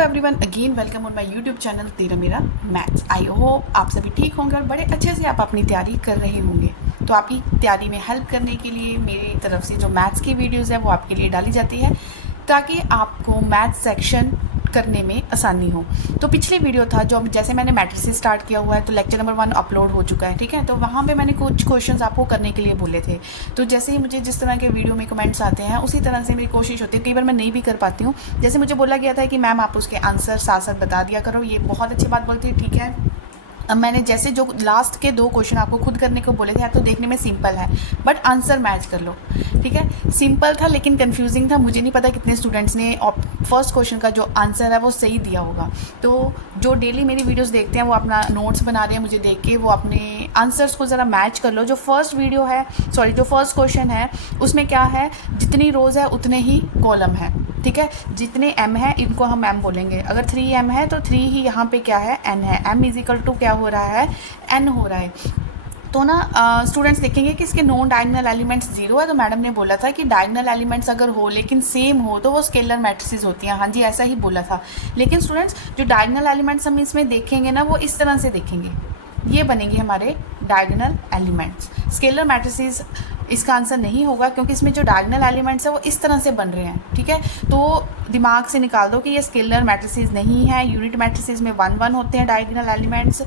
Hello everyone, again welcome on my YouTube channel तेरा मेरा maths. I hope आप सभी ठीक होंगे और बड़े अच्छे से आप अपनी तैयारी कर रहे होंगे। तो आपकी तैयारी में हेल्प करने के लिए मेरी तरफ से जो मैथ्स की वीडियोस है वो आपके लिए डाली जाती है ताकि आपको मैथ्स सेक्शन करने में आसानी हो। तो पिछले वीडियो था जो जैसे मैंने मैट्रिसेस स्टार्ट किया हुआ है, तो लेक्चर नंबर 1 अपलोड हो चुका है, ठीक है। तो वहाँ पे मैंने कुछ क्वेश्चंस आपको करने के लिए बोले थे। तो जैसे ही मुझे जिस तरह के वीडियो में कमेंट्स आते हैं उसी तरह से मेरी कोशिश होती है। कई बार मैं नहीं भी कर पाती हूँ। जैसे मुझे बोला गया था कि मैम आप उसके आंसर साथ साथ बता दिया करो, ये बहुत अच्छी बात बोलती है, ठीक है। अब मैंने जैसे जो लास्ट के 2 क्वेश्चन आपको खुद करने को बोले थे, तो देखने में सिंपल है बट आंसर मैच कर लो, ठीक है। सिंपल था लेकिन कंफ्यूजिंग था। मुझे नहीं पता कितने स्टूडेंट्स ने फर्स्ट क्वेश्चन का जो आंसर है वो सही दिया होगा। तो जो डेली मेरी वीडियोस देखते हैं वो अपना नोट्स बना रहे हैं मुझे देख के, वो अपने आंसर्स को ज़रा मैच कर लो। जो फर्स्ट क्वेश्चन है उसमें क्या है, जितनी रोज़ है उतने ही कॉलम है, ठीक है। जितने m है इनको हम m बोलेंगे। अगर 3m है तो 3 ही यहाँ पे क्या है, n है। m इजिकल टू क्या हो रहा है, n हो रहा है। तो ना स्टूडेंट्स देखेंगे कि इसके नॉन डायगोनल एलिमेंट्स 0 है। तो मैडम ने बोला था कि डायगोनल एलिमेंट्स अगर हो लेकिन सेम हो तो वो स्केलर मैट्रिसेस होती हैं। हाँ जी, ऐसा ही बोला था। लेकिन स्टूडेंट्स जो डायगोनल एलिमेंट्स हम इसमें देखेंगे ना वो इस तरह से देखेंगे, ये बनेंगे हमारे डायगोनल एलिमेंट्स। स्केलर मैट्रिसेस इसका आंसर नहीं होगा क्योंकि इसमें जो डायगोनल एलिमेंट्स है वो इस तरह से बन रहे हैं, ठीक है। तो दिमाग से निकाल दो कि ये स्केलर मैट्रिसेस नहीं है। यूनिट मैट्रिसेस में 1 1 होते हैं डायगोनल एलिमेंट्स,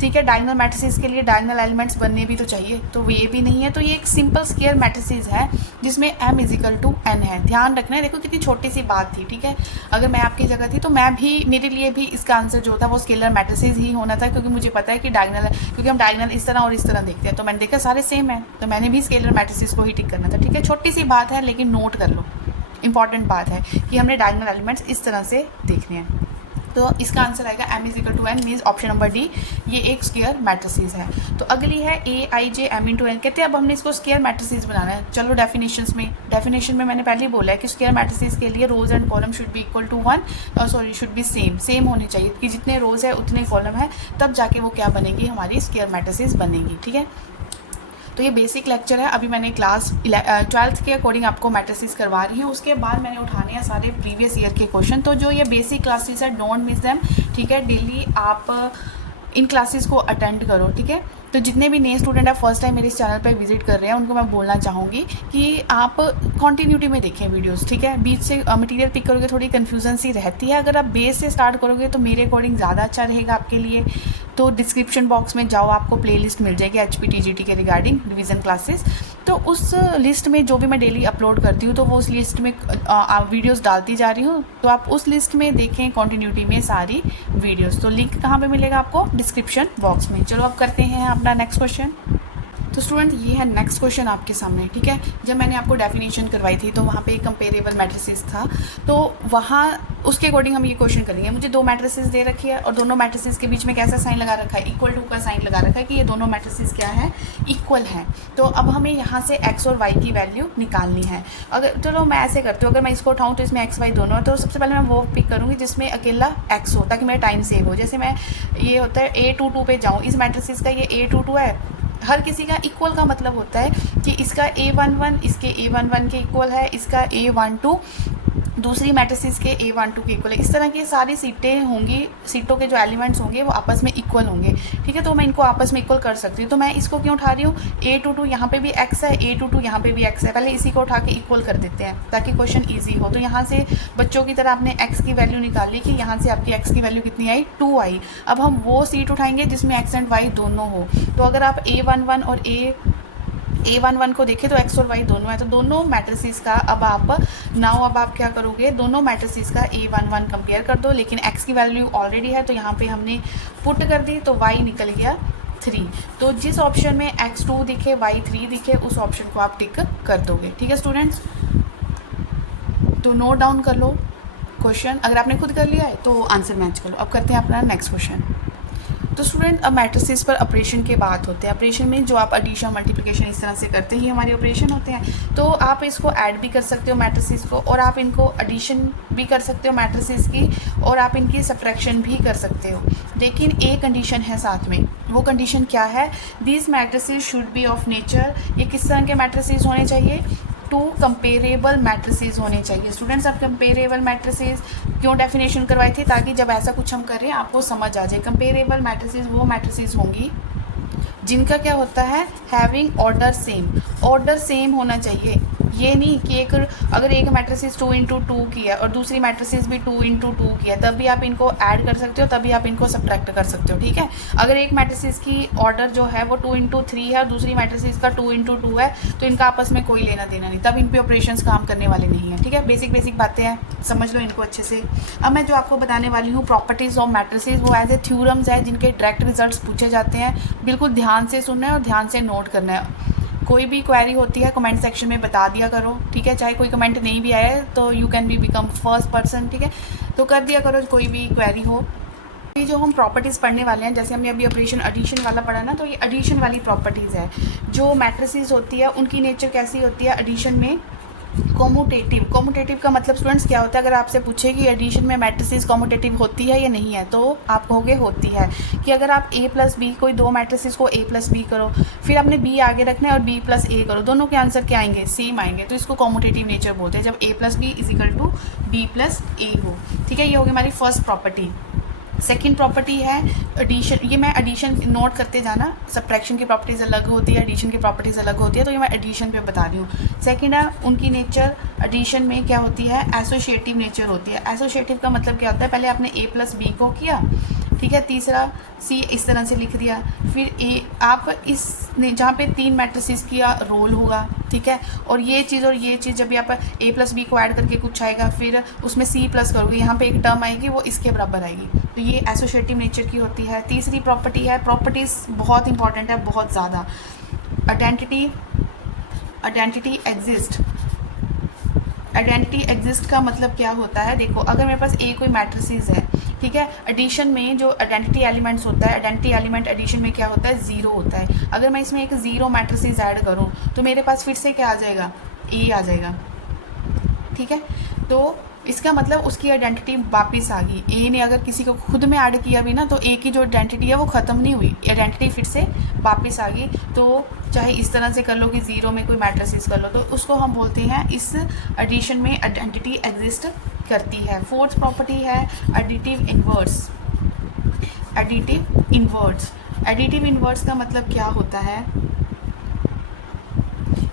ठीक है। डायगोनल मैट्रिसेस के लिए डायगोनल एलिमेंट्स बनने भी तो चाहिए, तो ये भी नहीं है। तो ये एक सिंपल स्केलर मैट्रिसेस है जिसमें m इजिकल टू n है। ध्यान रखना है, देखो कितनी छोटी सी बात थी, ठीक है। अगर मैं आपकी जगह थी तो मेरे लिए भी इसका आंसर जो था वो स्केलर मैट्रिसेस ही होना था, क्योंकि मुझे पता है कि डायगोनल, क्योंकि हम डायगोनल इस तरह और इस तरह देखते हैं। तो मैंने देखा सारे सेम है तो मैंने भी स्केलर मैट्रिसेस को ही टिक करना था, ठीक है। छोटी सी बात है लेकिन नोट कर लो, इंपॉर्टेंट बात है कि हमने डायगोनल एलिमेंट्स इस तरह से देखने हैं। तो इसका आंसर आएगा m is equal to n, means option number D, ये एक स्क्वायर मैट्रिसेस है। तो अगली है a i j m into n। कहते हैं अब हमने इसको स्क्वायर मैट्रिसेस बनाना है। चलो डेफिनेशन में मैंने पहले ही बोला है कि स्क्वायर मैट्रिसेस के लिए rows and column should be equal to 1, should be same होनी चाहिए कि जितने रोज है उतने कॉलम है, तब जाके वो क्या बनेगी, हमारी स्क्वायर मैट्रिसेस बनेगी, ठीक है। तो ये बेसिक लेक्चर है। अभी मैंने क्लास 12th के अकॉर्डिंग आपको मैट्रिसेस करवा रही हूँ। उसके बाद मैंने उठाने हैं सारे प्रीवियस ईयर के क्वेश्चन। तो जो ये बेसिक क्लासेस है, डोंट मिस देम, ठीक है। डेली आप इन क्लासेस को अटेंड करो, ठीक है। तो जितने भी नए स्टूडेंट है फर्स्ट टाइम मेरे इस चैनल पर विजिट कर रहे हैं उनको मैं बोलना चाहूँगी कि आप कॉन्टीन्यूटी में देखें वीडियोस, ठीक है। बीच से मटेरियल पिक करोगे थोड़ी कन्फ्यूजन सी रहती है। अगर आप बेस से स्टार्ट करोगे तो मेरे अकॉर्डिंग ज़्यादा अच्छा रहेगा आपके लिए। तो डिस्क्रिप्शन बॉक्स में जाओ, आपको प्लेलिस्ट मिल जाएगी HPTGT के रिगार्डिंग रिवीजन क्लासेस। तो उस लिस्ट में जो भी मैं डेली अपलोड करती हूँ तो वो उस लिस्ट में वीडियोस डालती जा रही हूँ। तो आप उस लिस्ट में देखें कॉन्टीन्यूटी में सारी वीडियोस। तो लिंक कहाँ पे मिलेगा आपको, डिस्क्रिप्शन बॉक्स में। चलो अब करते हैं अपना नेक्स्ट क्वेश्चन। तो स्टूडेंट ये है नेक्स्ट क्वेश्चन आपके सामने, ठीक है। जब मैंने आपको डेफिनेशन करवाई थी तो वहाँ पे कंपेरेबल मैट्रिसेस था, तो वहाँ उसके अकॉर्डिंग हम ये क्वेश्चन करेंगे। मुझे 2 मैट्रिसेस दे रखी है और दोनों मैट्रिसेस के बीच में कैसा साइन लगा रखा है, इक्वल टू का साइन लगा रखा है कि ये दोनों मैट्रिसेस क्या है, इक्वल हैं। तो अब हमें यहाँ से x और y की वैल्यू निकालनी है। अगर चलो मैं ऐसे करती हूँ, अगर मैं इसको उठाऊँ तो इसमें x y दोनों है, तो सबसे पहले मैं वो पिक करूँगी जिसमें अकेला x हो ताकि मेरा टाइम सेव हो। जैसे मैं ये होता है A22 पे जाऊँ, इस मैट्रिसेस का ये A22 है। हर किसी का इक्वल का मतलब होता है कि इसका A11 इसके A11 के इक्वल है, इसका A12 दूसरी मैट्रिसेस के A12 के इक्वल है। इस तरह की सारी सीटें होंगी, सीटों के जो एलिमेंट्स होंगे वो आपस में इक्वल होंगे, ठीक है। तो मैं इनको आपस में इक्वल कर सकती हूँ। तो मैं इसको क्यों उठा रही हूँ, A22 यहाँ पे भी x है, A22 यहाँ पे भी x है। पहले इसी को उठा के इक्वल कर देते हैं ताकि क्वेश्चन ईजी हो। तो यहाँ से बच्चों की तरह आपने x की वैल्यू निकाली कि यहाँ से आपकी x की वैल्यू कितनी आई, 2 आई। अब हम वो सीट उठाएंगे जिसमें x एंड y दोनों हो। तो अगर आप A11 और A11 को देखें तो x और y दोनों है। तो दोनों मैट्रिसेस का अब आप क्या करोगे, दोनों मैट्रिसेस का A11 कंपेयर कर दो। लेकिन x की वैल्यू ऑलरेडी है तो यहाँ पे हमने पुट कर दी, तो y निकल गया 3। तो जिस ऑप्शन में x2 दिखे y3 दिखे उस ऑप्शन को आप टिक कर दोगे, ठीक है स्टूडेंट्स। तो नोट डाउन कर लो क्वेश्चन। अगर आपने खुद कर लिया है तो आंसर मैच कर लो। अब करते हैं अपना नेक्स्ट क्वेश्चन। तो स्टूडेंट अब मैट्रिसेस पर ऑपरेशन के बात होते हैं। ऑपरेशन में जो आप एडिशन मल्टीप्लिकेशन इस तरह से करते ही हमारे ऑपरेशन होते हैं। तो आप इसको ऐड भी कर सकते हो मैट्रिसेस को, और आप इनको एडिशन भी कर सकते हो मैट्रिसेस की, और आप इनकी सब्ट्रैक्शन भी कर सकते हो। लेकिन एक कंडीशन है साथ में, वो कंडीशन क्या है, these matrices should be of nature. ये किस तरह के मैट्रिसेस होने चाहिए, टू कंपेरेबल मैट्रिसेस होने चाहिए। स्टूडेंट्स, अब कंपेरेबल मैट्रिसेस क्यों डेफिनेशन करवाई थी, ताकि जब ऐसा कुछ हम कर रहे हैं आपको समझ आ जाए। कंपेरेबल मैट्रिसेस वो मैट्रिसेस होंगी जिनका क्या होता है, having order same. Order same होना चाहिए, ये नहीं कि अगर एक मैट्रिसेस 2x2 की है और दूसरी मैट्रिसेस भी 2x2 की है, तब भी आप इनको ऐड कर सकते हो, तभी आप इनको सब्ट्रैक्ट कर सकते हो। ठीक है, अगर एक मैट्रिसेस की ऑर्डर जो है वो 2x3 है और दूसरी मैट्रिसेस का 2x2 है, तो इनका आपस में कोई लेना देना नहीं, तब इन पे ऑपरेशंस काम करने वाले नहीं है। ठीक है, बेसिक बातें हैं, समझ लो इनको अच्छे से। अब मैं जो आपको बताने वाली हूँ प्रॉपर्टीज़ ऑफ मैट्रिसेस, वो एज ए थ्योरम्स है जिनके डायरेक्ट रिजल्ट्स पूछे जाते हैं। बिल्कुल ध्यान से सुनना है और ध्यान से नोट करना है। कोई भी क्वेरी होती है कमेंट सेक्शन में बता दिया करो। ठीक है, चाहे कोई कमेंट नहीं भी आए तो you can be become first person. ठीक है, तो कर दिया करो कोई भी क्वेरी हो। ये जो हम प्रॉपर्टीज़ पढ़ने वाले हैं, जैसे हमने अभी ऑपरेशन एडिशन वाला पढ़ा ना, तो ये एडिशन वाली प्रॉपर्टीज़ है। जो मैट्रिसेस होती है उनकी नेचर कैसी होती है एडिशन में, कॉम्यूटेटिव। कॉम्यूटेटिव का मतलब स्टूडेंट्स क्या होता है, अगर आपसे पूछे कि एडिशन में मैट्रिसेस कॉम्यूटेटिव होती है या नहीं है, तो आप कहोगे होती है। कि अगर आप a प्लस बी, कोई दो मैट्रिसेस को a प्लस बी करो, फिर आपने b आगे रखना है और b प्लस a करो, दोनों के आंसर क्या आएंगे, सेम आएंगे, तो इसको कॉम्यूटेटिव नेचर बोलते हैं, जब a plus B is equal to b plus a हो। ठीक है, ये होगी हमारी फर्स्ट प्रॉपर्टी। सेकेंड प्रॉपर्टी है एडिशन। ये मैं एडिशन नोट करते जाना, सब्ट्रैक्शन की प्रॉपर्टीज़ अलग होती है, एडिशन की प्रॉपर्टीज़ अलग होती है, तो ये मैं एडिशन पे बता रही हूँ। सेकेंड है उनकी नेचर एडिशन में क्या होती है, एसोसिएटिव नेचर होती है। एसोसिएटिव का मतलब क्या होता है, पहले आपने a प्लस बी को किया, ठीक है, तीसरा c इस तरह से लिख दिया, फिर a आप इस जहाँ पे तीन मैट्रिसेस का रोल होगा, ठीक है, और ये चीज़ जब भी आप a प्लस बी को ऐड करके कुछ आएगा, फिर उसमें c प्लस करोगे, यहाँ पे एक टर्म आएगी वो इसके बराबर आएगी, तो ये एसोसिएटिव नेचर की होती है। तीसरी प्रॉपर्टी है, प्रॉपर्टीज़ बहुत इंपॉर्टेंट है, बहुत ज़्यादा, आइडेंटिटी एग्जिस्ट। आइडेंटिटी एग्जिस्ट का मतलब क्या होता है, देखो अगर मेरे पास कोई मैट्रिसेस है, ठीक है, एडिशन में जो आइडेंटिटी एलिमेंट्स होता है, आइडेंटिटी एलिमेंट एडिशन में क्या होता है, ज़ीरो होता है। अगर मैं इसमें एक ज़ीरो मैट्रिसेस ऐड करूं तो मेरे पास फिर से क्या आ जाएगा, a आ जाएगा। ठीक है, तो इसका मतलब उसकी आइडेंटिटी वापस आ गई। ए ने अगर किसी को खुद में ऐड किया भी ना, तो ए की जो आइडेंटिटी है वो ख़त्म नहीं हुई, आइडेंटिटी फिर से वापस आ गई। तो चाहे इस तरह से कर लो कि ज़ीरो में कोई मैट्रिसेस कर लो, तो उसको हम बोलते हैं इस एडिशन में आइडेंटिटी एग्जिस्ट करती है। फोर्थ प्रॉपर्टी है एडिटिव इन्वर्स। एडिटिव इन्वर्स का मतलब क्या होता है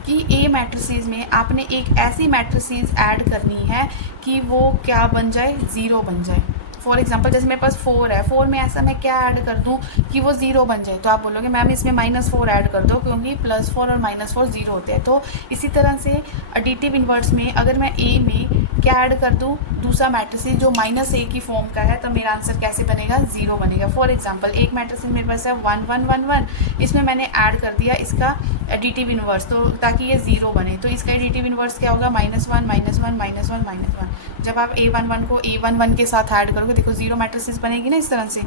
कि ए मैट्रिसेस में आपने एक ऐसी मैट्रिसेस ऐड करनी है कि वो क्या बन जाए, ज़ीरो बन जाए। फॉर एग्जांपल जैसे मेरे पास 4 है, 4 में ऐसा मैं क्या ऐड कर दूं कि वो ज़ीरो बन जाए, तो आप बोलोगे मैम इसमें -4 ऐड कर दो, क्योंकि +4 और -4 ज़ीरो होते हैं। तो इसी तरह से एडिटिव इन्वर्स में अगर मैं ए में क्या ऐड कर दूं, दूसरा मैट्रिसेस जो -a की फॉर्म का है, तो मेरा आंसर कैसे बनेगा, ज़ीरो बनेगा। फॉर एग्जांपल एक मैट्रिसेस मेरे पास है 1 1 1 1, इसमें मैंने ऐड कर दिया इसका एडिटिव इन्वर्स, तो ताकि ये ज़ीरो बने, तो इसका एडिटिव इन्वर्स क्या होगा, -1 -1 -1 -1। जब आप a11 को a11 के साथ ऐड करोगे, देखो ज़ीरो मैट्रिसेस बनेगी ना इस तरह से।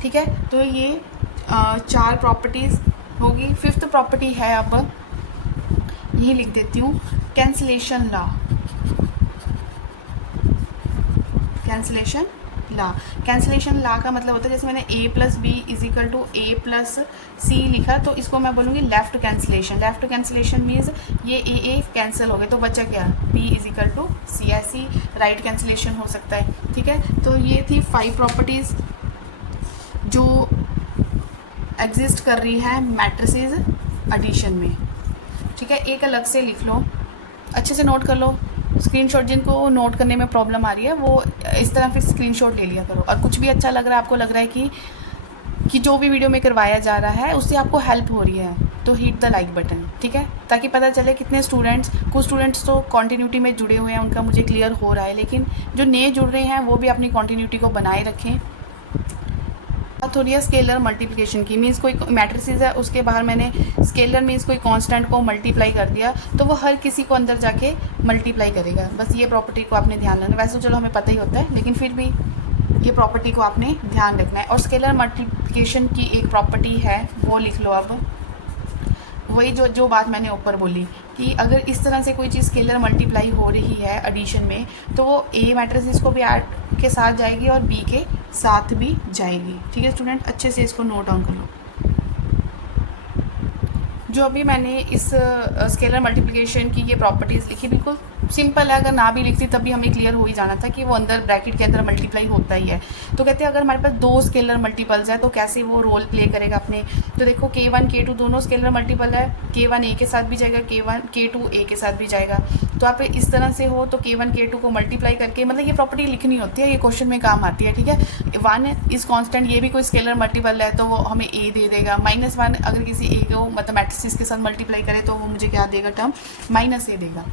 ठीक है, तो ये 4 प्रॉपर्टीज़ होगी। फिफ्थ प्रॉपर्टी है, अब यही लिख देती हूँ, कैंसलेशन लॉ। कैंसलेशन लॉ का मतलब होता है, जैसे मैंने a plus B is equal to a plus C लिखा, तो इसको मैं बोलूँगी लेफ्ट कैंसलेशन मीन्स ये a कैंसिल हो गए, तो बचा क्या, b is equal to C. ऐसी राइट कैंसलेशन हो सकता है। ठीक है, तो ये थी 5 प्रॉपर्टीज़ जो एग्जिस्ट कर रही है मैट्रिसेस एडिशन में। ठीक है, एक अलग से लिख लो, अच्छे से नोट कर लो। स्क्रीनशॉट, जिनको नोट करने में प्रॉब्लम आ रही है वो इस तरह फिर स्क्रीनशॉट ले लिया करो। और कुछ भी अच्छा लग रहा है, आपको लग रहा है कि जो भी वीडियो में करवाया जा रहा है उससे आपको हेल्प हो रही है, तो हिट द लाइक बटन। ठीक है, ताकि पता चले कितने कुछ स्टूडेंट्स तो कॉन्टीन्यूटी में जुड़े हुए हैं, उनका मुझे क्लियर हो रहा है, लेकिन जो नए जुड़ रहे हैं वो भी अपनी कॉन्टीन्यूटी को बनाए रखें। बात हो रही है स्केलर मल्टीप्लिकेशन की, मीन्स कोई मैट्रिसेस है उसके बाहर मैंने स्केलर मीन्स कोई कांस्टेंट को मल्टीप्लाई कर दिया, तो वो हर किसी को अंदर जाके मल्टीप्लाई करेगा। बस ये प्रॉपर्टी को आपने ध्यान रखना, वैसे तो चलो हमें पता ही होता है, लेकिन फिर भी ये प्रॉपर्टी को आपने ध्यान रखना है। और स्केलर मल्टीप्लिकेशन की एक प्रॉपर्टी है, वो लिख लो। अब वही जो बात मैंने ऊपर बोली कि अगर इस तरह से कोई चीज़ स्केलर मल्टीप्लाई हो रही है एडिशन में, तो वो ए मैट्रिसेस को भी ऐड के साथ जाएगी और बी के साथ भी जाएगी। ठीक है स्टूडेंट, अच्छे से इसको नोट डाउन कर लो। जो अभी मैंने इस स्केलर मल्टीप्लिकेशन की ये प्रॉपर्टीज़ लिखी बिल्कुल सिंपल है, अगर ना भी लिखती तब भी हमें क्लियर हो ही जाना था कि वो अंदर ब्रैकेट के अंदर मल्टीप्लाई होता ही है। तो कहते हैं अगर हमारे पास दो स्केलर मल्टीपल्स है तो कैसे वो रोल प्ले करेगा अपने। तो देखो K1 K2 दोनों स्केलर मल्टीपल है, K1 A के साथ भी जाएगा, K2 A के साथ भी जाएगा। तो आप इस तरह से हो तो K1 K2 को मल्टीप्लाई करके, मतलब ये प्रॉपर्टी लिखनी होती है, ये क्वेश्चन में काम आती है, ठीक है। 1 इज कॉन्स्टेंट, ये भी कोई स्केलर मल्टीपल है तो वो हमें A दे देगा। -1 अगर किसी A को मतलब मैट्रिसेस के साथ मल्टीप्लाई करे तो वो मुझे क्या देगा, टर्म -A देगा।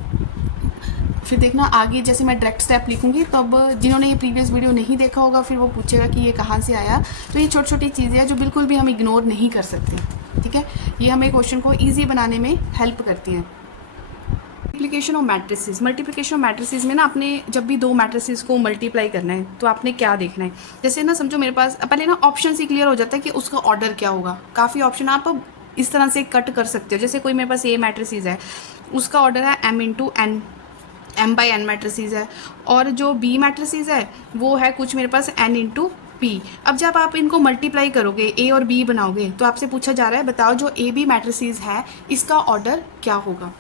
फिर देखना आगे जैसे मैं डायरेक्ट स्टेप लिखूंगी तब जिन्होंने ये प्रीवियस वीडियो नहीं देखा होगा फिर वो पूछेगा कि ये कहाँ से आया। तो ये छोटी छोटी चीज़ें हैं जो बिल्कुल भी हम इग्नोर नहीं कर सकते, ठीक है। ये हमें क्वेश्चन को ईजी बनाने में हेल्प करती हैं। Multiplication of matrices, multiplication of matrices में ना आपने जब भी दो मैट्रिसेस को मल्टीप्लाई करना है तो आपने क्या देखना है। जैसे ना समझो मेरे पास पहले ना ऑप्शन से क्लियर हो जाता है कि उसका ऑर्डर क्या होगा। काफ़ी ऑप्शन आप इस तरह से कट कर सकते हो। जैसे कोई मेरे पास A मैट्रिसेस है, उसका ऑर्डर है m by n मैट्रिसेस है, और जो B मैट्रिसेस है वो है कुछ मेरे पास n इंटू P। अब जब आप इनको मल्टीप्लाई करोगे A और B बनाओगे तो आपसे पूछा जा रहा है बताओ जो A B मैट्रिसेस है इसका ऑर्डर क्या होगा।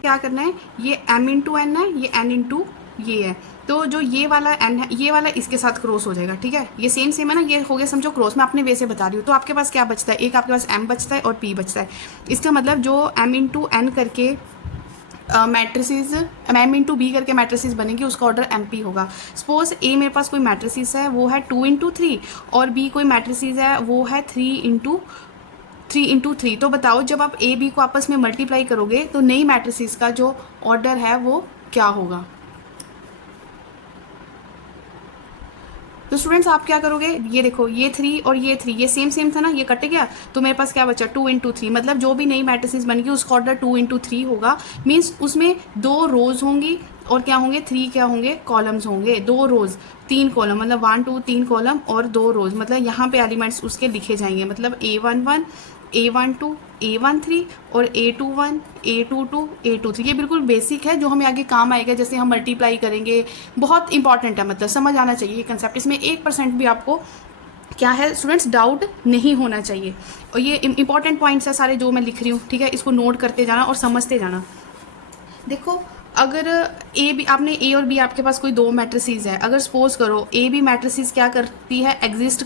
क्या करना है, ये m इंटू एन है, ये n इंटू ये है, तो जो ये वाला n है ये वाला इसके साथ क्रॉस हो जाएगा, ठीक है। ये सेम है ना, ये हो गया समझो क्रॉस। मैं अपने वे से बता रही हूँ। तो आपके पास क्या बचता है, एक आपके पास m बचता है और p बचता है। इसका मतलब जो m इंटू एन करके मैट्रिसेस m इंटू बी करके मैट्रिसेस बनेगी उसका ऑर्डर MP होगा। सपोज A मेरे पास कोई मैट्रिसेस है वो है 2 इंटू 3 और B कोई मैट्रिसेस है वो है 3 इंटू 3। तो बताओ जब आप A B को आपस में मल्टीप्लाई करोगे तो नई मैट्रिसेस का जो ऑर्डर है वो क्या होगा। तो स्टूडेंट्स आप क्या करोगे, ये देखो ये 3 और ये 3 ये सेम था ना, ये कट गया तो मेरे पास क्या बचा 2 इंटू 3। मतलब जो भी नई मैट्रिसेस बनेगी उसका ऑर्डर 2 इंटू 3 होगा। मीन्स उसमें 2 रोज होंगी और क्या होंगे 3 क्या होंगे कॉलम्स होंगे। 2 रोज 3 कॉलम, मतलब 1 2 3 कॉलम और 2 रोज, मतलब यहाँ पे एलिमेंट्स उसके लिखे जाएंगे। मतलब A11 A12 A13 और A21 A22 A23। ये बिल्कुल बेसिक है जो हमें आगे काम आएगा जैसे हम मल्टीप्लाई करेंगे। बहुत इंपॉर्टेंट है, मतलब समझ आना चाहिए ये कंसेप्ट। इसमें 1% भी आपको क्या है स्टूडेंट्स डाउट नहीं होना चाहिए। और ये इंपॉर्टेंट पॉइंट्स है सारे जो मैं लिख रही हूँ, ठीक है। इसको नोट करते जाना और समझते जाना। देखो अगर आपने A और B आपके पास कोई दो मैट्रिसेस है, अगर सपोज करो A B मैट्रिसेस क्या करती है एग्जिस्ट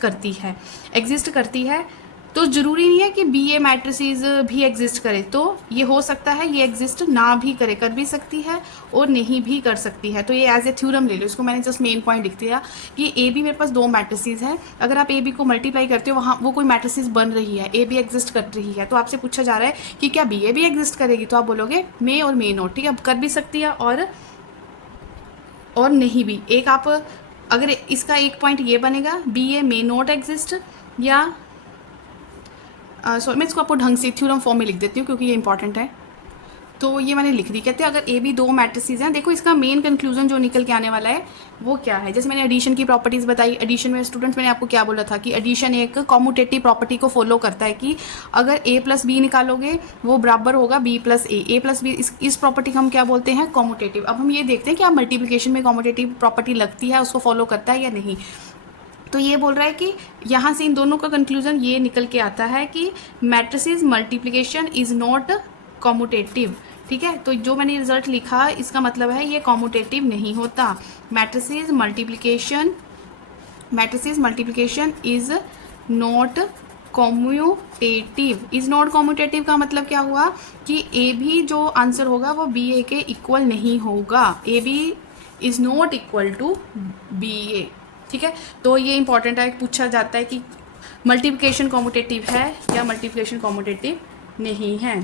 करती है तो ज़रूरी नहीं है कि B A मैट्रिसेस भी एग्जिस्ट करे। तो ये हो सकता है ये एग्जिस्ट ना भी करे, कर भी सकती है और नहीं भी कर सकती है। तो ये एज ए थ्योरम ले लो, इसको मैंने जस्ट मेन पॉइंट लिख दिया कि A B मेरे पास दो मैट्रिसेस है। अगर आप A B को मल्टीप्लाई करते हो वहाँ वो कोई मैट्रिसेस बन रही है, A B एग्जिस्ट कर रही है, तो आपसे पूछा जा रहा है कि क्या B A भी एग्जिस्ट करेगी, तो आप बोलोगे मे और मे नॉट, ठीक है। कर भी सकती है और नहीं भी। एक आप अगर इसका एक पॉइंट ये बनेगा B A may not exist, या सॉरी मैं इसको आपको ढंग से थ्योरम फॉर्म में लिख देती हूँ क्योंकि ये इंपॉर्टेंट है। तो ये मैंने लिख दी। कहते हैं अगर A B दो मैट्रिसेस हैं, देखो इसका मेन कंक्लूजन जो निकल के आने वाला है वो क्या है। जैसे मैंने एडिशन की प्रॉपर्टीज़ बताई, एडिशन में स्टूडेंट्स मैंने आपको क्या बोला था कि एडिशन एक कॉम्यूटेटिव प्रॉपर्टी को फॉलो करता है कि अगर A प्लस बी निकालोगे वो बराबर होगा B plus A plus B. इस प्रॉपर्टी को हम क्या बोलते हैं कॉम्यूटेटिव। अब हम ये देखते हैं कि आप मल्टीप्लिकेशन में कॉम्यूटेटिव प्रॉपर्टी लगती है, उसको फॉलो करता है या नहीं। तो ये बोल रहा है कि यहाँ से इन दोनों का कंक्लूजन ये निकल के आता है कि matrices multiplication is not commutative, ठीक है। तो जो मैंने रिजल्ट लिखा इसका मतलब है ये कॉम्यूटेटिव नहीं होता। Matrices multiplication is not commutative. Is not commutative का मतलब क्या हुआ कि A भी जो आंसर होगा वो B A के इक्वल नहीं होगा। A B is not equal to B A, ठीक है। तो ये इंपॉर्टेंट है, पूछा जाता है कि मल्टीप्लिकेशन कॉम्यूटेटिव है या मल्टीप्लिकेशन कॉम्यूटेटिव नहीं है।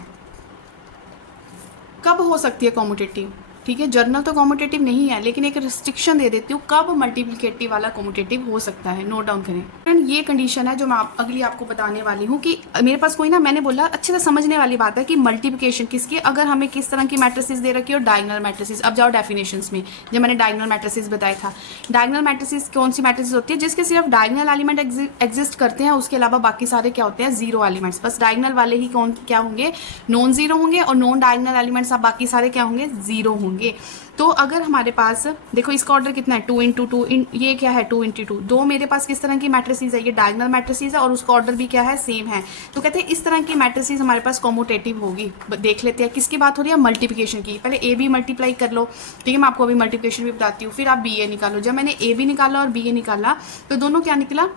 कब हो सकती है कॉम्यूटेटिव, ठीक है। जर्नल तो कॉम्यूटेटिव नहीं है लेकिन एक रिस्ट्रिक्शन दे देती हूँ कब मल्टीप्लिकेटिव वाला कॉम्यूटेटिव हो सकता है, नोट डाउन करें। फ्रेंड ये कंडीशन है जो मैं अगली आपको बताने वाली हूँ कि मेरे पास कोई ना, मैंने बोला अच्छे से समझने वाली बात है कि मल्टीप्लिकेशन किसकी, अगर हमें किस तरह की मैट्रिसेस दे रखी हो, डायगोनल मैट्रिसेस। अब जाओ डेफिनेशंस में, जब मैंने डायगोनल मैट्रिसेस बताया था, डायगोनल मैट्रिसेस कौन सी मैट्रिसेस होती है जिसके सिर्फ डायगोनल एलिमेंट एग्जिस्ट करते हैं, उसके अलावा बाकी सारे क्या होते हैं जीरो एलिमेंट्स। बस डायगोनल वाले ही क्या होंगे, नॉन जीरो होंगे, और नॉन डायगोनल एलिमेंट्स आप बाकी सारे क्या होंगे जीरो होंगे। होंगे। तो अगर हमारे पास देखो इसका ऑर्डर कितना है 2 इंटू 2, ये क्या है 2 इंटू 2, दो मेरे पास किस तरह की मैट्रिसेस है, ये डायगोनल मैट्रिसेस है और उसका ऑर्डर भी क्या है सेम है। तो कहते हैं इस तरह की मैट्रिसेस हमारे पास कॉम्यूटेटिव होगी। देख लेते हैं किसकी बात हो रही है, मल्टीप्लिकेशन की। पहले ए बी मल्टीप्लाई कर लो, ठीक है, मैं आपको अभी मल्टीप्लिकेशन भी बताती हूँ, फिर आप बी ए निकालो। जब मैंने ए बी निकाला और बी ए निकाला तो दोनों क्या निकला,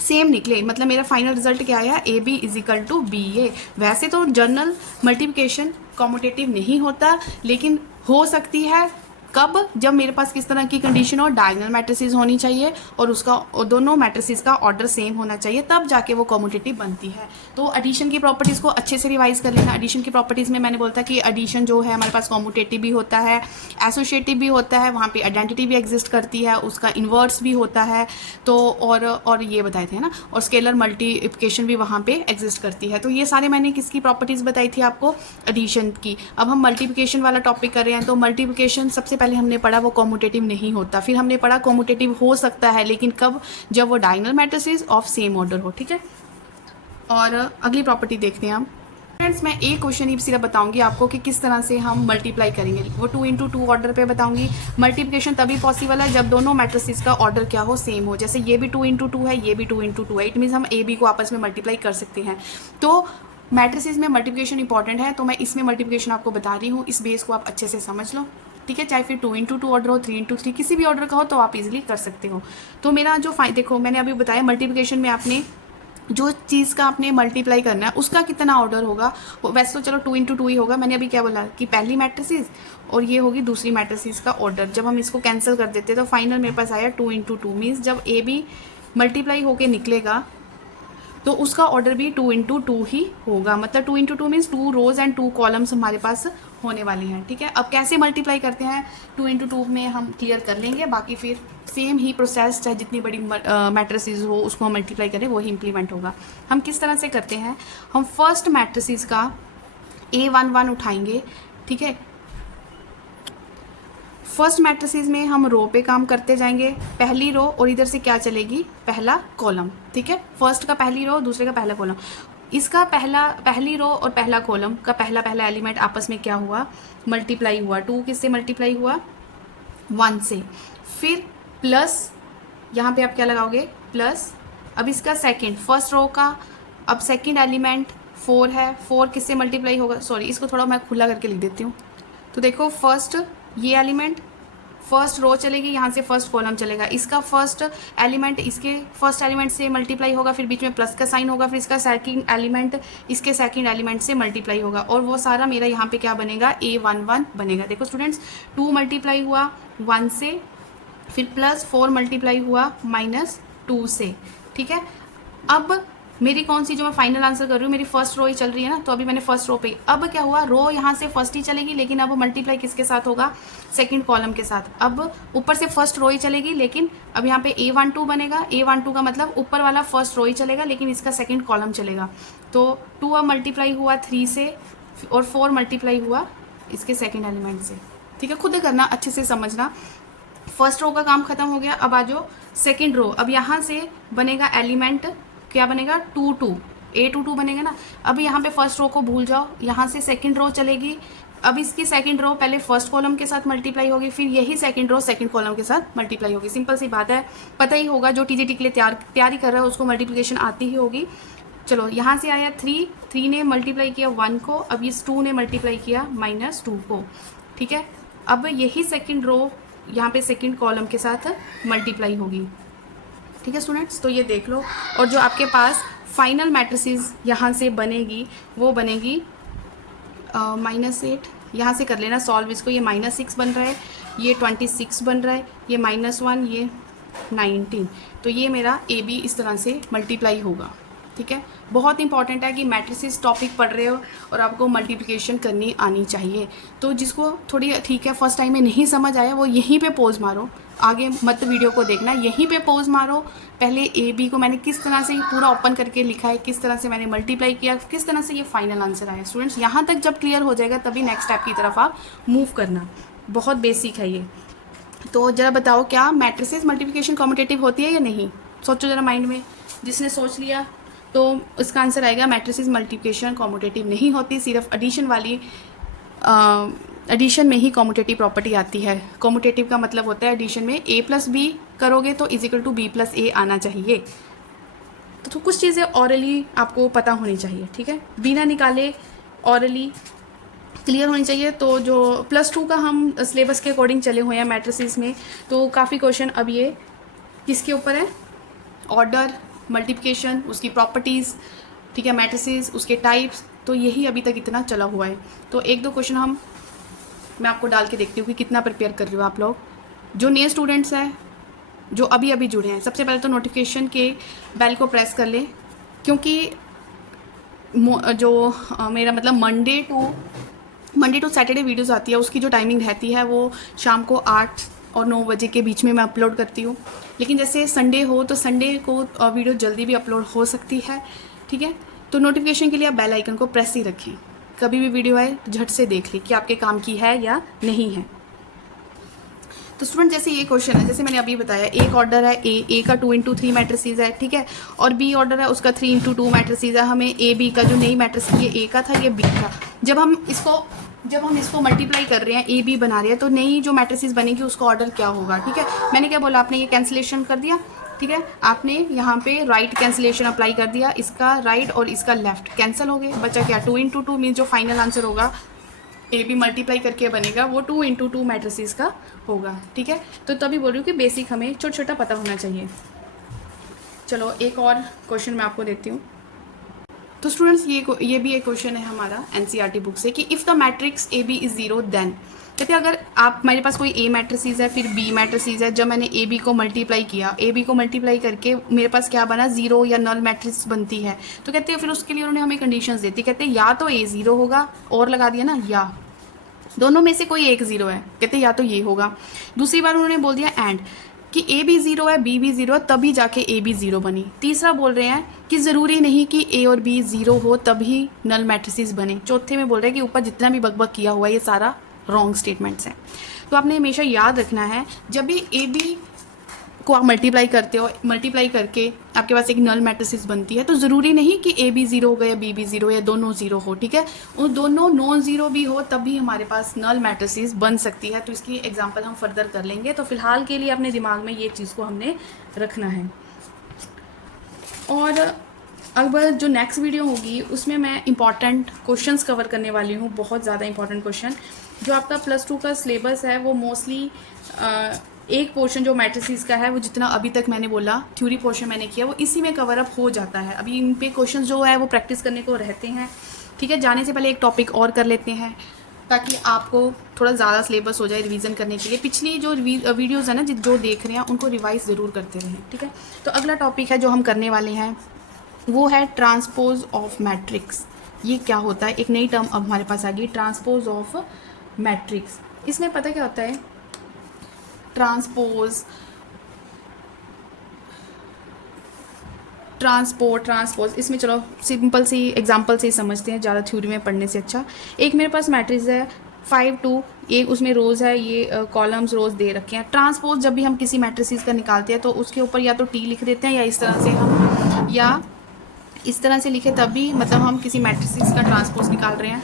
सेम निकले, मतलब मेरा फाइनल रिजल्ट क्या आया, A B is equal to B A. वैसे तो जनरल मल्टीप्लिकेशन कॉम्यूटेटिव नहीं होता, लेकिन हो सकती है कब, जब मेरे पास किस तरह की कंडीशन हो, डायगोनल मैट्रिसेस होनी चाहिए और उसका दोनों मैट्रिसेस का ऑर्डर सेम होना चाहिए, तब जाके वो कॉम्यूटेटिव बनती है। तो एडिशन की प्रॉपर्टीज़ को अच्छे से रिवाइज कर लेना। एडिशन की प्रॉपर्टीज़ में मैंने बोलता कि एडिशन जो है हमारे पास कॉम्यूटेटिव भी होता है, एसोसिएटिव भी होता है, वहाँ पे आइडेंटिटी भी एग्जिस्ट करती है, उसका इन्वर्स भी होता है, तो और ये बताए थे ना, और स्केलर मल्टीप्लिकेशन भी वहाँ पे एग्जिस्ट करती है। तो ये सारे मैंने किसकी प्रॉपर्टीज़ बताई थी आपको, एडिशन की। अब हम मल्टीप्लिकेशन वाला टॉपिक कर रहे हैं, तो मल्टीप्लिकेशन सबसे पहले हमने पढ़ा वो कॉम्यूटेटिव नहीं होता, फिर हमने पढ़ा कॉम्यूटेटिव हो सकता है, लेकिन कब, जब वो diagonal matrices of same order हो, ठीक है। और अगली प्रॉपर्टी देखते हैं हम। फ्रेंड्स मैं एक क्वेश्चन ही सिर्फ बताऊंगी आपको कि किस तरह से हम मल्टीप्लाई करेंगे, वो 2 इंटू 2 ऑर्डर पे बताऊंगी। मल्टीप्लिकेशन तभी पॉसिबल है जब दोनों मैट्रिसेस का ऑर्डर क्या हो, सेम हो। जैसे ये भी 2 इंटू 2 है, ये भी 2 इंटू 2 है, इट मीन्स हम ए बी को आपस में मल्टीप्लाई कर सकते हैं। तो मैट्रिसेस में मल्टीप्लिकेशन इंपॉर्टेंट है, तो मैं इसमें मल्टीप्लिकेशन आपको बता रही हूँ, इस बेस को आप अच्छे से समझ लो, ठीक है। चाहे फिर 2 इंटू 2 ऑर्डर हो, 3 इंटू 3, किसी भी ऑर्डर का हो तो आप इजीली कर सकते हो। तो मेरा जो देखो मैंने अभी बताया मल्टीप्लिकेशन में आपने जो चीज़ का आपने मल्टीप्लाई करना है उसका कितना ऑर्डर होगा, वैसे तो चलो 2 इंटू 2 ही होगा। मैंने अभी क्या बोला कि पहली मैट्रिसेस और ये होगी दूसरी मैट्रिसेस का ऑर्डर। जब हम इसको कैंसिल कर देते हैं तो फाइनल मेरे पास आया 2 इंटू 2, मीन्स जब ए बी मल्टीप्लाई होके निकलेगा तो उसका ऑर्डर भी 2 इंटू 2 ही होगा। मतलब 2 into 2 means 2 rows and 2 columns हमारे पास होने वाली हैं, ठीक है। अब कैसे मल्टीप्लाई करते हैं 2 इंटू 2 में हम क्लियर कर लेंगे, बाकी फिर सेम ही प्रोसेस, चाहे जितनी बड़ी मैट्रिसेस हो उसको हम मल्टीप्लाई करें वही इंप्लीमेंट होगा। हम किस तरह से करते हैं, हम फर्स्ट मैट्रिसेस का A11 उठाएंगे, ठीक है। फर्स्ट मैट्रिसेस में हम रो पे काम करते जाएंगे, पहली रो और इधर से क्या चलेगी, पहला कॉलम, ठीक है। फर्स्ट का पहली रो, दूसरे का पहला कॉलम, इसका पहली रो और पहला कॉलम का पहला एलिमेंट आपस में क्या हुआ, मल्टीप्लाई हुआ। 2 किससे मल्टीप्लाई हुआ, 1 से। फिर प्लस, यहाँ पे आप क्या लगाओगे, प्लस। अब इसका सेकंड, फर्स्ट रो का अब सेकंड एलिमेंट 4 है, 4 किससे मल्टीप्लाई होगा, सॉरी इसको थोड़ा मैं खुला करके लिख देती हूँ। तो देखो फर्स्ट ये एलिमेंट, फर्स्ट रो चलेगी, यहाँ से फर्स्ट कॉलम चलेगा, इसका फर्स्ट एलिमेंट इसके फर्स्ट एलिमेंट से मल्टीप्लाई होगा, फिर बीच में प्लस का साइन होगा, फिर इसका सेकंड एलिमेंट इसके सेकंड एलिमेंट से मल्टीप्लाई होगा, और वो सारा मेरा यहाँ पे क्या बनेगा, A11 बनेगा। देखो स्टूडेंट्स 2 मल्टीप्लाई हुआ 1 से, फिर प्लस 4 मल्टीप्लाई हुआ -2 से, ठीक है। अब मेरी कौन सी जो मैं फाइनल आंसर कर रही हूँ, मेरी फर्स्ट रो ही चल रही है ना, तो अभी मैंने फर्स्ट रो पे, अब क्या हुआ, रो यहाँ से फर्स्ट ही चलेगी, लेकिन अब मल्टीप्लाई किसके साथ होगा, सेकंड कॉलम के साथ। अब ऊपर से फर्स्ट रो ही चलेगी, लेकिन अब यहाँ पे A12 बनेगा। A12 का मतलब ऊपर वाला फर्स्ट रो ही चलेगा, लेकिन इसका सेकंड कॉलम चलेगा। तो 2 अब मल्टीप्लाई हुआ 3 से, और 4 मल्टीप्लाई हुआ इसके सेकेंड एलिमेंट से, ठीक है। खुद करना, अच्छे से समझना। फर्स्ट रो का काम खत्म हो गया, अब आ जाओ सेकेंड रो। अब यहाँ से बनेगा एलिमेंट, क्या बनेगा, 2 A22 बनेगा ना। अब यहाँ पे फर्स्ट रो को भूल जाओ, यहाँ से सेकंड रो चलेगी। अब इसकी सेकंड रो पहले फर्स्ट कॉलम के साथ मल्टीप्लाई होगी, फिर यही सेकंड रो सेकंड कॉलम के साथ मल्टीप्लाई होगी। सिंपल सी बात है, पता ही होगा, जो TGT के लिए तैयारी कर रहा है उसको मल्टीप्लिकेशन आती ही होगी। चलो यहाँ से आया 3 ने मल्टीप्लाई किया 1 को, अब इस 2 ने मल्टीप्लाई किया -2 को, ठीक है। अब यही सेकेंड रो यहाँ पे सेकेंड कॉलम के साथ मल्टीप्लाई होगी, ठीक है स्टूडेंट्स। तो ये देख लो, और जो आपके पास फाइनल मैट्रिसेस यहाँ से बनेगी वो बनेगी -8, यहाँ से कर लेना सॉल्व इसको, ये -6 बन रहा है, ये 26 बन रहा है, ये -1, ये 19। तो ये मेरा AB इस तरह से मल्टीप्लाई होगा, ठीक है। बहुत इंपॉर्टेंट है कि मैट्रिसेस टॉपिक पढ़ रहे हो और आपको मल्टीप्लिकेशन करनी आनी चाहिए। तो जिसको थोड़ी ठीक है फर्स्ट टाइम में नहीं समझ आया वो यहीं पे पॉज मारो, आगे मत वीडियो को देखना, यहीं पे पॉज मारो। पहले AB को मैंने किस तरह से पूरा ओपन करके लिखा है, किस तरह से मैंने मल्टीप्लाई किया, किस तरह से ये फाइनल आंसर आया। स्टूडेंट्स यहाँ तक जब क्लियर हो जाएगा तभी नेक्स्ट स्टेप की तरफ आप मूव करना, बहुत बेसिक है ये। तो ज़रा बताओ क्या मैट्रिसेस मल्टीप्लिकेशन कॉम्यूटेटिव होती है या नहीं, सोचो ज़रा माइंड में। जिसने सोच लिया तो इसका आंसर आएगा मैट्रिसेस मल्टीप्लिकेशन कॉम्यूटेटिव नहीं होती, सिर्फ एडिशन वाली एडिशन में ही कॉम्यूटेटिव प्रॉपर्टी आती है। कॉम्यूटेटिव का मतलब होता है एडिशन में a प्लस बी करोगे तो is equal to B plus A आना चाहिए। तो कुछ चीज़ें ऑरली आपको पता होनी चाहिए, ठीक है, बिना निकाले ऑरली क्लियर होनी चाहिए। तो जो +2 का हम सिलेबस के अकॉर्डिंग चले हुए हैं मैट्रिसेस में, तो काफ़ी क्वेश्चन अब ये किसके ऊपर है, ऑर्डर, मल्टीप्लिकेशन, उसकी प्रॉपर्टीज़, ठीक है, मैट्रिसेस, उसके टाइप्स, तो यही अभी तक इतना चला हुआ है। तो एक दो क्वेश्चन मैं आपको डाल के देखती हूँ कि कितना प्रिपेयर कर रहे हो आप लोग। जो नए स्टूडेंट्स हैं जो अभी अभी जुड़े हैं, सबसे पहले तो नोटिफिकेशन के बेल को प्रेस कर लें, क्योंकि जो मेरा मतलब मंडे टू सैटरडे वीडियोस आती है, उसकी जो टाइमिंग रहती है वो शाम को 8 और 9 बजे के बीच में मैं अपलोड करती हूँ। लेकिन जैसे संडे हो तो संडे को वीडियो जल्दी भी अपलोड हो सकती है, ठीक है। तो नोटिफिकेशन के लिए आप बेल आइकन को प्रेस ही रखें, कभी भी वीडियो आए तो झट से देख लें कि आपके काम की है या नहीं है। तो स्टूडेंट जैसे ये क्वेश्चन है, जैसे मैंने अभी बताया, एक ऑर्डर है ए का 2x3 मैट्रिसेस है, ठीक है, और बी ऑर्डर है उसका 3x2 मैट्रिसेस है। हमें ए बी का जो नई मैट्रिस, ये ए का था, ये बी था। जब हम इसको मल्टीप्लाई कर रहे हैं, ए बी बना रहे हैं, तो नई जो मैट्रिसेस बनेगी उसका ऑर्डर क्या होगा, ठीक है। मैंने क्या बोला, आपने ये कैंसिलेशन कर दिया, ठीक है, आपने यहाँ पे राइट कैंसिलेशन अप्लाई कर दिया, इसका राइट और इसका लेफ्ट कैंसिल हो गए, बचा क्या, 2x2 मीन्स जो फाइनल आंसर होगा ए बी मल्टीप्लाई करके बनेगा वो 2x2 मैट्रिसेस का होगा, ठीक है। तो तभी बोल रही हूँ कि बेसिक हमें छोटा छोटा पता होना चाहिए। चलो एक और क्वेश्चन मैं आपको देती हूँ। तो स्टूडेंट्स ये भी एक क्वेश्चन है हमारा एनसीईआरटी बुक से कि if the matrix A B is 0 then, कहते हैं अगर आप, मेरे पास कोई ए मैट्रिसेस है फिर बी मैट्रिसेस है, जब मैंने ए बी को मल्टीप्लाई किया, ए बी को मल्टीप्लाई करके मेरे पास क्या बना, 0 या नल मैट्रिक्स बनती है। तो कहते हैं फिर उसके लिए उन्होंने हमें कंडीशंस देती, कहते हैं या तो ए 0 होगा, और लगा दिया ना, या दोनों में से कोई एक 0 है, कहते हैं या तो ये होगा। दूसरी बार उन्होंने बोल दिया एंड, कि ए भी 0 है बी भी 0 है तभी जाके ए भी 0 बनी। तीसरा बोल रहे हैं कि ज़रूरी नहीं कि ए और बी 0 हो तभी नल मैट्रिसेस बने। चौथे में बोल रहे हैं कि ऊपर जितना भी बकबक किया हुआ है ये सारा रॉन्ग स्टेटमेंट्स हैं। तो आपने हमेशा याद रखना है, जब भी ए बी को आप मल्टीप्लाई करते हो, मल्टीप्लाई करके आपके पास एक नल मैट्रिसेस बनती है, तो ज़रूरी नहीं कि ए भी 0 हो या बी भी 0 या दोनों 0 हो, ठीक है। उन दोनों नॉन 0 भी हो तब भी हमारे पास नल मैट्रिसेस बन सकती है। तो इसकी एग्जांपल हम फर्दर कर लेंगे। तो फिलहाल के लिए अपने दिमाग में ये चीज़ को हमने रखना है। और अब जो नेक्स्ट वीडियो होगी उसमें मैं इंपॉर्टेंट क्वेश्चंस कवर करने वाली हूँ, बहुत ज़्यादा इंपॉर्टेंट क्वेश्चन। जो आपका +2 का सिलेबस है वो मोस्टली एक पोर्शन जो मैट्रिसेस का है वो जितना अभी तक मैंने बोला थ्योरी पोर्शन मैंने किया वो इसी में कवर अप हो जाता है। अभी इन पे क्वेश्चन जो है वो प्रैक्टिस करने को रहते हैं, ठीक है। जाने से पहले एक टॉपिक और कर लेते हैं ताकि आपको थोड़ा ज़्यादा सिलेबस हो जाए रिवीजन करने के लिए। पिछली जो वीडियोज़ है ना जो देख रहे हैं उनको रिवाइज ज़रूर करते रहें, ठीक है। तो अगला टॉपिक है जो हम करने वाले हैं वो है ट्रांसपोज ऑफ मैट्रिक्स। ये क्या होता है, एक नई टर्म अब हमारे पास आ गई, ट्रांसपोज ऑफ मैट्रिक्स। इसमें पता क्या होता है, ट्रांसपोज इसमें चलो सिंपल सी एग्जांपल से ही समझते हैं, ज़्यादा थ्योरी में पढ़ने से अच्छा। एक मेरे पास मैट्रिक्स है 5 2, एक उसमें रोज़ है, ये कॉलम्स रोज़ दे रखे हैं। ट्रांसपोज जब भी हम किसी मैट्रिसेस का निकालते हैं तो उसके ऊपर या तो टी लिख देते हैं या इस तरह से लिखे तब भी मतलब हम किसी मैट्रिसेस का ट्रांसपोज निकाल रहे हैं।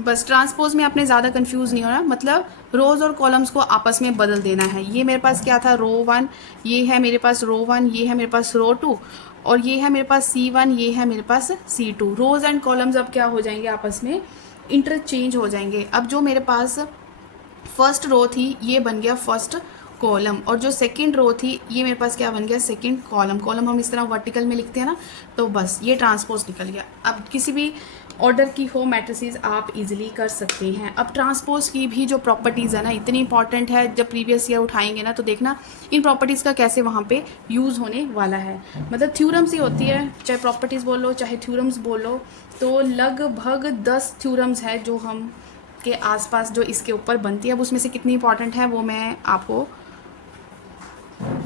बस ट्रांसपोज में आपने ज़्यादा कंफ्यूज नहीं होना, मतलब रोज़ और कॉलम्स को आपस में बदल देना है। ये मेरे पास क्या था, रो 1, ये है मेरे पास रो 1, ये है मेरे पास रो 2 और ये है मेरे पास C1, ये है मेरे पास C2। रोज़ एंड कॉलम्स अब क्या हो जाएंगे, आपस में इंटरचेंज हो जाएंगे। अब जो मेरे पास फर्स्ट रो थी ये बन गया फर्स्ट कॉलम, और जो सेकंड रो थी ये मेरे पास क्या बन गया, सेकंड कॉलम। कॉलम हम इस तरह वर्टिकल में लिखते हैं ना, तो बस ये ट्रांसपोज निकल गया। अब किसी भी ऑर्डर की हो मैट्रिसेस आप इजीली कर सकते हैं। अब ट्रांसपोज की भी जो प्रॉपर्टीज़ है ना इतनी इंपॉर्टेंट है, जब प्रीवियस ईयर उठाएंगे ना तो देखना इन प्रॉपर्टीज़ का कैसे वहाँ पे यूज़ होने वाला है। मतलब थ्योरम्स ही होती है, चाहे प्रॉपर्टीज़ बोलो चाहे थ्योरम्स बोलो, तो लगभग 10 थ्योरम्स है जो हम के आसपास जो इसके ऊपर बनती है। अब उसमें से कितनी इंपॉर्टेंट है वो मैं आपको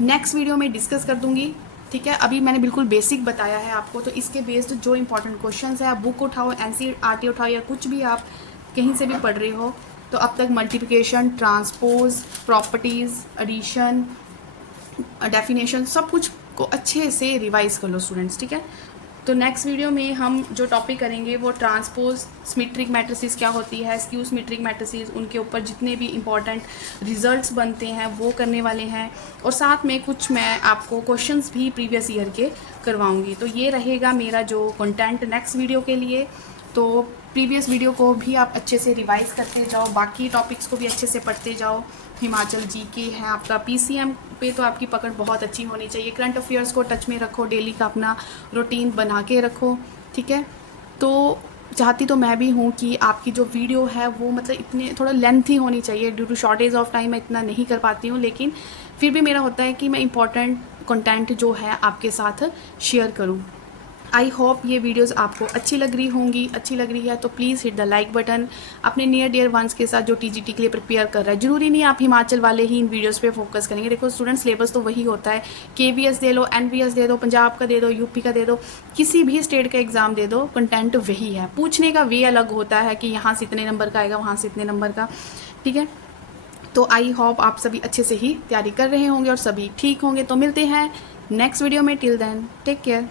नेक्स्ट वीडियो में डिस्कस कर दूंगी, ठीक है। अभी मैंने बिल्कुल बेसिक बताया है आपको, तो इसके बेस्ड जो इंपॉर्टेंट क्वेश्चंस है आप बुक उठाओ, एनसीईआरटी उठाओ या कुछ भी आप कहीं से भी पढ़ रहे हो, तो अब तक multiplication, transpose, properties, addition, definition सब कुछ को अच्छे से रिवाइज कर लो स्टूडेंट्स, ठीक है। तो नेक्स्ट वीडियो में हम जो टॉपिक करेंगे वो ट्रांसपोज सिमेट्रिक मैट्रिसेस क्या होती है, स्क्यू सिमेट्रिक मैट्रिसेस, उनके ऊपर जितने भी इम्पॉर्टेंट रिजल्ट्स बनते हैं वो करने वाले हैं, और साथ में कुछ मैं आपको क्वेश्चंस भी प्रीवियस ईयर के करवाऊंगी। तो ये रहेगा मेरा जो कंटेंट नेक्स्ट वीडियो के लिए। तो प्रीवियस वीडियो को भी आप अच्छे से रिवाइज़ करते जाओ, बाकी टॉपिक्स को भी अच्छे से पढ़ते जाओ। हिमाचल जीके है आपका, पीसीएम पे तो आपकी पकड़ बहुत अच्छी होनी चाहिए। करंट अफेयर्स को टच में रखो, डेली का अपना रूटीन बना के रखो, ठीक है। तो चाहती तो मैं भी हूँ कि आपकी जो वीडियो है वो मतलब इतने थोड़ा लेंथी होनी चाहिए। Due to shortage of time मैं इतना नहीं कर पाती हूँ, लेकिन फिर भी मेरा होता है कि मैं इम्पॉर्टेंट कंटेंट जो है आपके साथ शेयर करूँ। आई होप ये वीडियोस आपको अच्छी लग रही है तो please hit the like button. अपने नियर डियर वंस के साथ जो टीजीटी के लिए प्रिपेयर कर रहा है, ज़रूरी नहीं आप हिमाचल वाले ही इन वीडियोस पे फोकस करेंगे। देखो स्टूडेंट, सिलेबस तो वही होता है, केवीएस दे लो, एनवीएस दे दो, पंजाब का दे दो, यूपी का दे दो, किसी भी स्टेट का एग्ज़ाम दे दो, कंटेंट वही है। पूछने का वे अलग होता है कि यहाँ से इतने नंबर का आएगा, वहाँ से इतने नंबर का, ठीक है। तो आई होप आप सभी अच्छे से ही तैयारी कर रहे होंगे और सभी ठीक होंगे। तो मिलते हैं नेक्स्ट वीडियो में। Till then take care.